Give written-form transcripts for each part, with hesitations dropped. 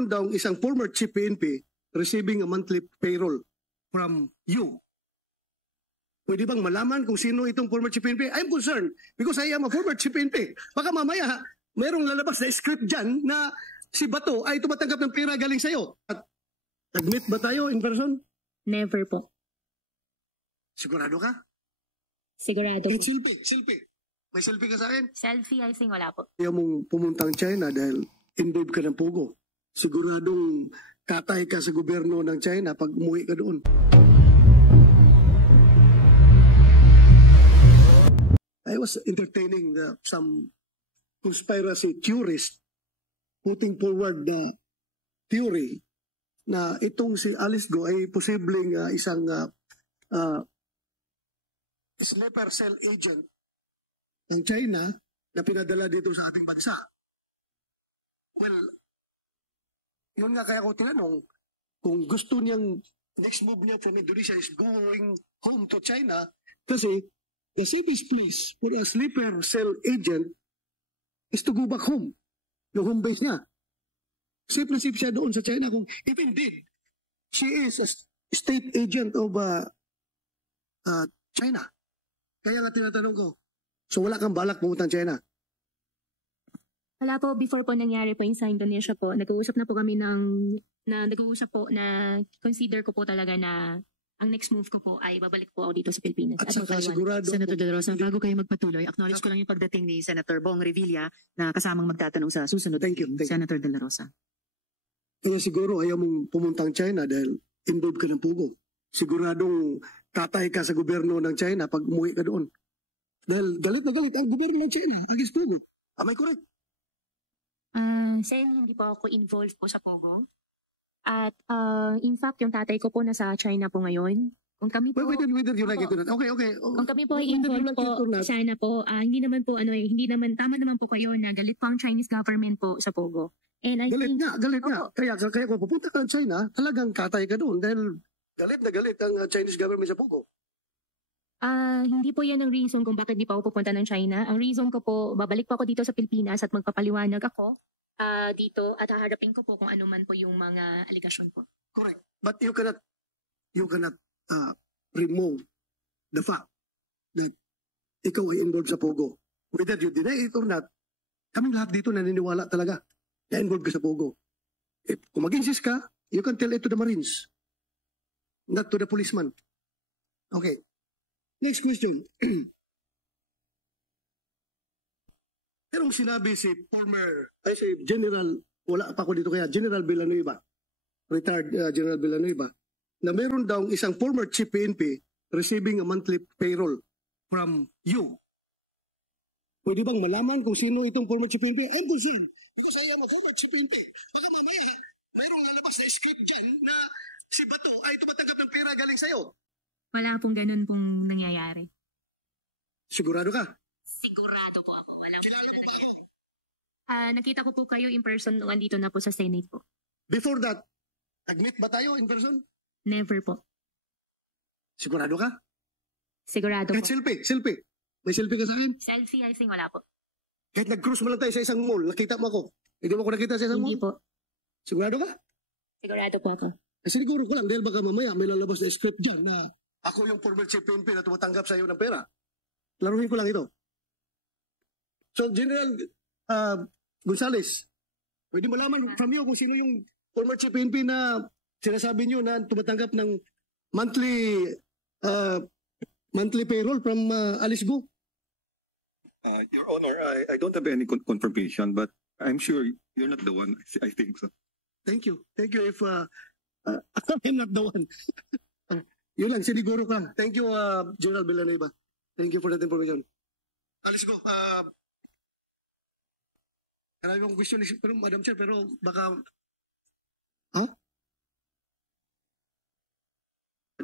meron daw isang former chief PNP receiving a monthly payroll from you. Pwede bang malaman kung sino itong former chief PNP? I'm concerned because I am a former chief PNP. Baka mamaya, mayroong lalabas na script dyan na si Bato ay tumatanggap ng pera galing sa'yo. At nag-meet ba tayo in person? Never po. Sigurado ka? Sigurado po. Selfie. May selfie ka sa akin? Selfie, I think wala po. Ayaw mong pumuntang China dahil involved ka ng pugo. Siguradong katay ka sa gobyerno ng China pag umuwi ka doon. I was entertaining some conspiracy theorists putting forward the theory na itong si Alice Go ay posibleng isang sleeper cell agent ng China na pinadala dito sa ating bansa. Well, yun nga kaya ko tinanong kung gusto niyang next move niya from Indonesia is going home to China kasi the safest place for a sleeper cell agent is to go back home. Yung home base niya. Safe na safe siya doon sa China kung if indeed she is a state agent of China. Kaya nga tinatanong ko, so wala kang balak pumuntang China? Wala po, before po nangyari po yung sa Indonesia po, nag-uusap na po kami na consider ko po talaga na ang next move ko po ay babalik po ako dito sa Pilipinas. At saka sigurado. Senator De La Rosa, bago kayo magpatuloy, acknowledge ko lang yung pagdating ni Senator Bong Revilla na kasamang magtatanong sa susunod. Thank you. Senator De La Rosa. Kaya siguro ayaw mong pumuntang China dahil involved ka ng pugo. Siguradong tatay ka sa gobyerno ng China pag umuwi ka doon. Dahil galit na galit ang gobyerno ng China against pugo. Am I correct? Sen, hindi po ako involved po sa Pogo. At in fact, yung tatay ko po nasa China po ngayon. Kung kami po... Wait, you like it or not? Okay. Kung kami po ay involved po sana po, hindi naman po, tama naman po kayo na galit po ang Chinese government po sa Pogo. And I galit think, nga. Kaya kung pupunta ka ng China, talagang katay ka doon dahil galit na galit ang Chinese government sa Pogo. Hindi po yan ang reason kung bakit di pa ako pupunta ng China. Ang reason ko po, babalik po ako dito sa Pilipinas at magpapaliwanag ako dito at haharapin ko po kung ano man po yung mga aligasyon po. Correct. But you cannot remove the fact that ikaw ay involved sa Pogo. Whether you deny it or not, kaming lahat dito naniniwala talaga na involved ka sa Pogo. Kung mag-insist ka, you can tell it to the Marines, not to the policeman. Okay. Next question. Merong sinabi si General, wala pa ako dito kaya, General Villanueva, retired General Villanueva, na meron daw isang former chief PNP receiving a monthly payroll from you. Pwede bang malaman kung sino itong former chief PNP? I'm concerned because I am a former chief PNP. Baka mamaya, mayroong lalabas na script dyan na si Bato ay tumatanggap ng pera galing sa'yo. Wala pong ganun pong nangyayari. Sigurado ka? Sigurado po ako. Wala Kilala mo ba ako? Nakita ko po kayo in person nung andito na po sa Senate po. Before that, nag-meet ba tayo in person? Never po. Sigurado ka? Sigurado Kahit po. selfie. May selfie ka sa akin? Selfie, I think wala po. Kahit nag-cruise mo lang tayo sa isang mall, nakita mo ako. Hindi mo ako nakita sa isang Hindi mall? po. Sigurado ka? Sigurado po ako. Siguro ko lang dahil baka mamaya may lalabas na script dyan na ako yung former chief PNP na tumatanggap sa iyo ng pera. Laruin ko lang ito. So, General Gonzales, pwede malaman from you kung sino yung former chief PNP na sinasabi niyo na tumatanggap ng monthly payroll from Alice Go? Your Honor, I don't have any confirmation, but I'm sure you're not the one. I think so. Thank you. If I'm not the one. Yun lang, siniguro ko lang. Thank you, General Villanueva. Thank you for that information. Alice Go. Marami akong question, pero Madam Chair, pero baka...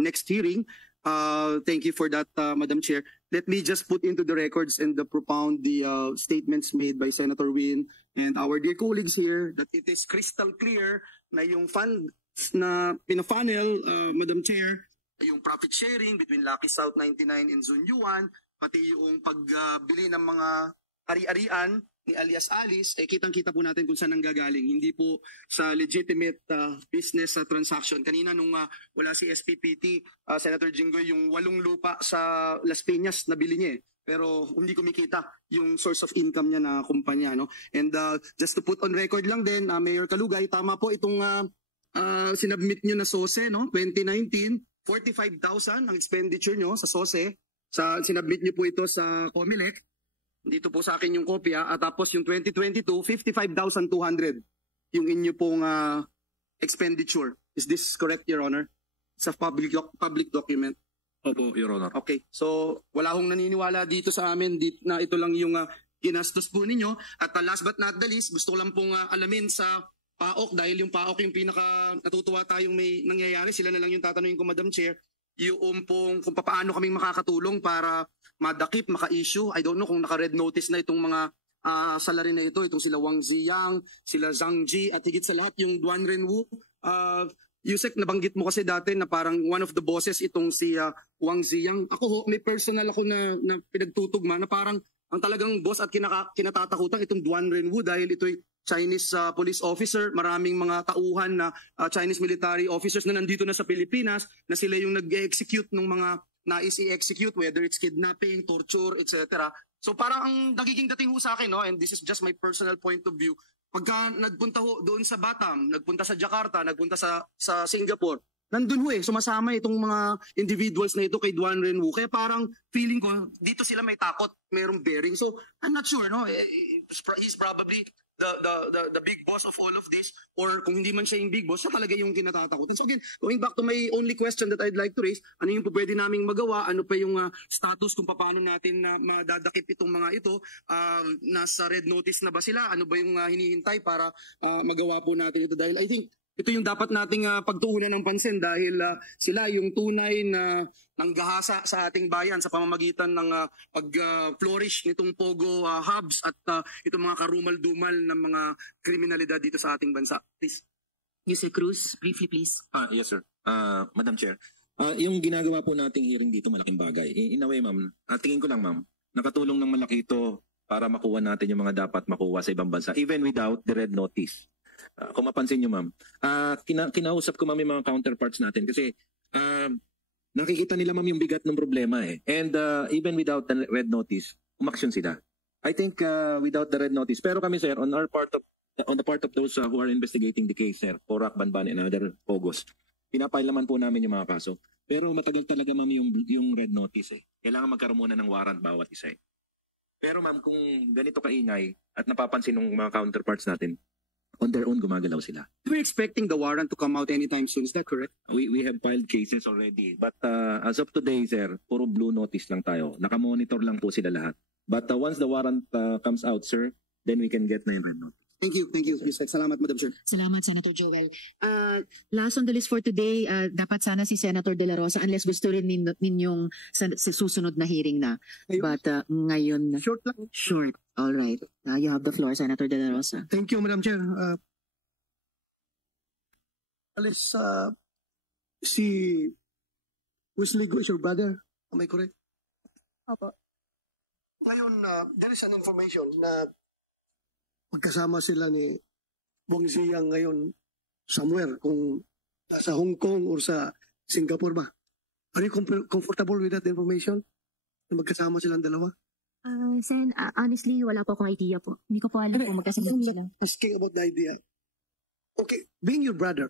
Next hearing, thank you for that, Madam Chair. Let me just put into the records and propound the statements made by Senator Win and our dear colleagues here that it is crystal clear na yung fund na pina-funnel, Madam Chair, yung profit sharing between Lucky South 99 and Zone Yuan, pati yung pagbili ng mga ari-arian ni alias Alice, kitang-kita po natin kung saan nanggagaling. Hindi po sa legitimate business transaction. Kanina nung wala si SPPT, Senator Jinggoy, yung 8 lupa sa Las Piñas nabili niya pero hindi kumikita yung source of income niya na kumpanya. No? And just to put on record lang din, Mayor Kalugay, tama po itong sinubmit nyo na SOSE, no? 2019, 45,000 ang expenditure nyo sa SOSE. Sinubmit nyo po ito sa COMELEC. Dito po sa akin yung kopya. At tapos yung 2022, 55,200 yung inyo pong expenditure. Is this correct, Your Honor? Sa public document. Opo, Your Honor. Okay. So, wala hong naniniwala dito sa amin na ito lang yung ginastos po ninyo. At last but not the least, gusto ko lang pong alamin sa PAOK dahil yung PAOK yung pinaka natutuwa tayong may nangyayari. Sila na lang yung tatanungin ko, Madam Chair. Yung pong kung paano kaming makakatulong para madakip, maka-issue. I don't know kung naka-red notice na itong mga salary na ito. Itong sila Wang Ziyang, sila Zhang Ji, at higit sa lahat yung Duan Renwu. Yusek, nabanggit mo kasi dati na parang one of the bosses itong si Wang Ziyang. Ako may personal ako na pinagtutugma na parang ang talagang boss at kinatatakutan itong Duan Renwu dahil ito'y Chinese police officer, maraming mga tauhan na Chinese military officers na nandito na sa Pilipinas na sila yung nag-execute ng mga nais i-execute, whether it's kidnapping, torture, etc. So parang ang nagiging dating ho sa akin, no, and this is just my personal point of view, pagka nagpunta ho doon sa Batam, nagpunta sa Jakarta, nagpunta sa Singapore, nandun ho sumasama itong mga individuals na ito kay Duan Renwu. Kaya parang feeling ko, dito sila may takot, mayroong bearing. So I'm not sure, no, he's probably the big boss of all of this, or kung hindi man siya yung big boss, siya talaga yung kinatatakutan. So again, going back to my only question that I'd like to raise, ano yung pwede naming magawa, ano pa yung status kung paano natin madadakip itong mga ito, nasa red notice na ba sila, ano ba yung hinihintay para magawa po natin ito, dahil I think ito yung dapat nating pagtuunan ng pansin dahil sila yung tunay na nanggahasa sa ating bayan sa pamamagitan ng pag-flourish nitong Pogo hubs at itong mga karumal-dumal ng mga kriminalidad dito sa ating bansa. Please. Mr. Cruz, briefly please. Yes, sir. Madam Chair, yung ginagawa po nating hearing dito, malaking bagay. In a way, ma'am, tingin ko lang, ma'am, nakatulong ng malaki ito para makuha natin yung mga dapat makuha sa ibang bansa, even without the red notice. Kung mapansin nyo, ma'am, kinausap ko, ma'am, yung mga counterparts natin kasi nakikita nila, ma'am, yung bigat ng problema And even without the red notice, umaksyon sila. I think without the red notice. Pero kami, sir, on the part of those who are investigating the case, sir, Porac, Banban, and other Pogos, pinapile naman po namin yung mga kaso. Pero matagal talaga, ma'am, yung red notice. Kailangan magkaroon muna ng warrant bawat isa. Pero, ma'am, kung ganito kaingay at napapansin ng mga counterparts natin, on their own gumagalaw sila. We're expecting the warrant to come out anytime soon. Is that correct? We have filed cases already. But as of today, sir, puro blue notice lang tayo. Nakamonitor lang po sila lahat. But once the warrant comes out, sir, then we can get na yung red notice. Thank you. Salamat, Madam Chair. Salamat, Senator Joel. Last on the list for today, dapat sana si Senator De La Rosa unless gusto rin ninyong sa susunod na hearing na. But ngayon, Short lang. short. All right. You have the floor, Senator De La Rosa. Thank you, Madam Chair. Alis, si Wesley Go is your brother. Am I correct? Opo. Ngayon, there is an information na magkasama sila ni Wang Ziyang ngayon somewhere, kung nasa Hong Kong or sa Singapore ba. Are you comfortable with that information? Na magkasama silang dalawa? Sen, honestly, wala po akong idea po. Hindi ko po alam kung magkasama I'm sila. not asking about the idea. Okay, being your brother,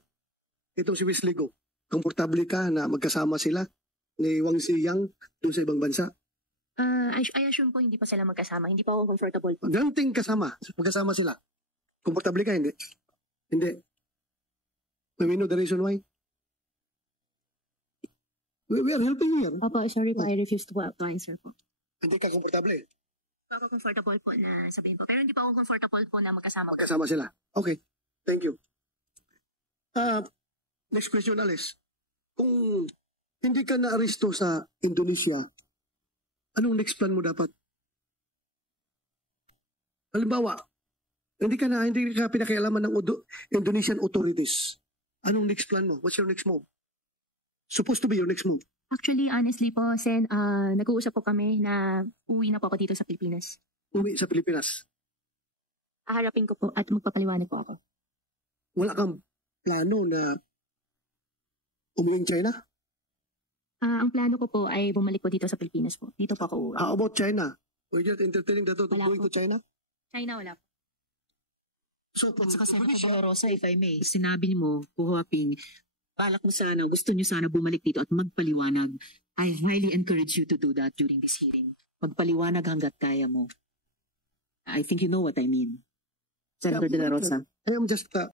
itong si Wesley Go, komportable ka na magkasama sila ni Wang Ziyang doon sa ibang bansa? I assume po hindi pa sila magkasama. Hindi pa ako comfortable po. Ganting magkasama sila. Komportable ka, hindi? Hindi. May we know the reason why? We are helping you here. Opo, sorry po. I refuse to answer po. Hindi ka komportable. Hindi pa ako comfortable po na sabihin po. Pero hindi pa ako comfortable po na magkasama po. Magkasama sila. Okay. Thank you. Next question, Alice. Kung hindi ka na-aristo sa Indonesia, anong next plan mo dapat? Halimbawa, hindi ka pinakialaman ng Indonesian authorities. Anong next plan mo? What's your next move? Supposed to be your next move. Actually, honestly po, Sen, nag-uusap po kami na uwi na po ako dito sa Pilipinas. Uwi sa Pilipinas. haharapin ko po at magpapaliwanag po ako. Wala kang plano na umuwing China? Ang plano ko po ay bumalik po dito sa Pilipinas po. Dito po ako uuwi. How about China? Were you entertaining the thought of Wala going po. to China? China, wala po. So, At saka Senator De La Rosa, if I may, sinabi mo, Puhuaping, balak mo sana, gusto nyo sana bumalik dito at magpaliwanag. I highly encourage you to do that during this hearing. Magpaliwanag hanggat kaya mo. I think you know what I mean. Senator De La Rosa. I am just